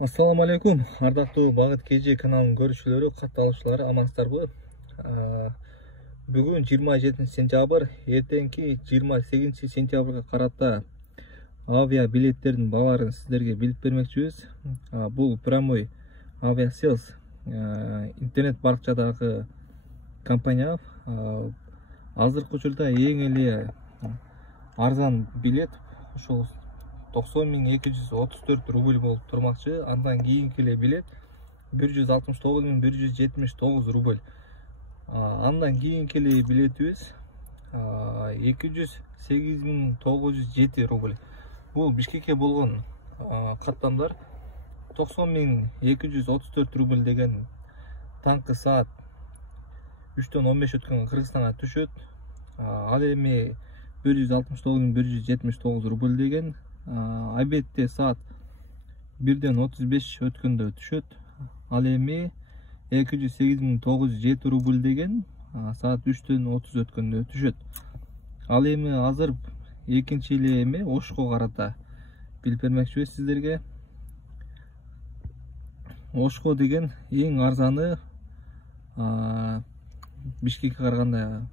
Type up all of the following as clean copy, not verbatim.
Ассаламу алейкум, ардактуу Багыт KG каналынын көрүүчүлөрү, катталуучулары, амансыздарбы? Бүгүн 27 сентябрь, эртеңки 28 сентябрга карата авиа билеттердин бааларын сиздерге билип бермекчибиз. Бул прямой авиасейлс интернет баракчадагы компания. Азыркы учурда эң эле арзан билет ошол 90.234 рубль болуп турмакчы. Андан кийинки эле билет 169.179 рубль. Андан кийинки эле билетибиз 208.907 рубль. Бул Бишкекке болгон каттамдар. 90.234 рубль деген таңкы саат 3:15 өткөн Кыргызстанга түшөт. Ал эми 169.179 рубль деген обедте саат 1:35 өткөндө түшөт. Ал эми 208.907 рубль деген саат 3:30 өткөндө түшөт. Ал эми азыр экинчи эле эме Ошко карата билип бермекчибиз сиздерге. Ошко деген эң арзаны Бишкекке караганда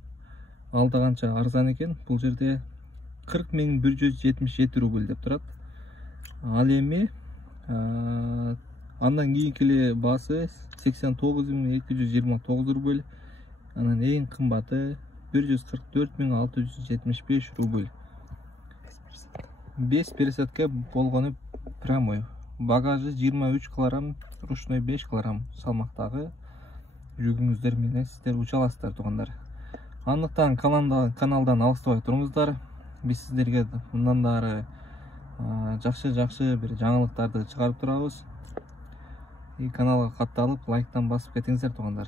алда канча арзан экен. Бул жерде 40.177 рубль деп турат. Ал эми андан кийинки эле баасы 89.229 рубль. Анан эң кымбаты 144.675 рубль. 5 пересадка болгону прямой. Багажы 23 килограмм, ручной 5 килограмм салмактагы жүгүңүздөр менен сиздер уча аласыздар туугандар. Андыктан каналдан алыстабай туруңуздар. Биз сиздерге мындан да ары жакшы бир жаңылыктарды чыгарып турабыз. Каналга катталып, лайктан басып кетиңиздер туугандар.